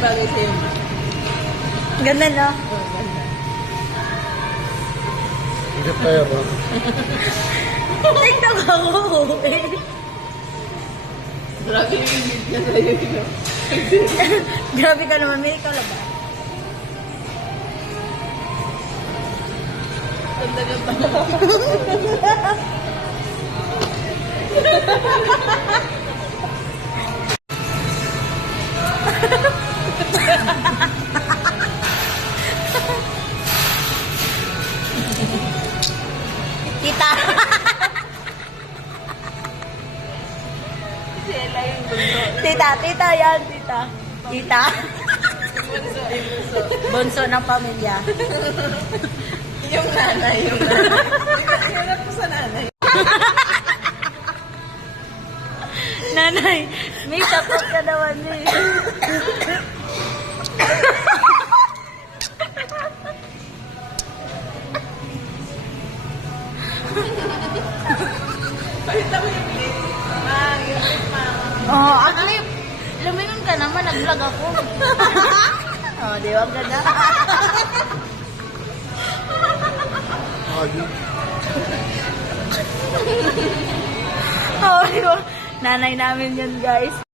bagay sa'yo. Ganda, no? Oo, ganda. Hindi tayo ba? Tingnan ako. Grabe yung imig niya sa'yo. Grabe ka naman, may ikaw lang ba? Ganda ganda. Tita. Sila yung bunso. Tita yan, tita. Tita. Bunso, yung bunso. Bunso ng pamilya. Yung nanay, yung nanay. Hirap ko sa nanay. Nanay, may support ka naman eh. Pakita mo yung clip. Yung clip, Oh, actually, lumingon ka naman, nag-vlog ako. Oh, di ba? Ang ganda. Ayun. Oh, di ba? Nanay namin yan, guys.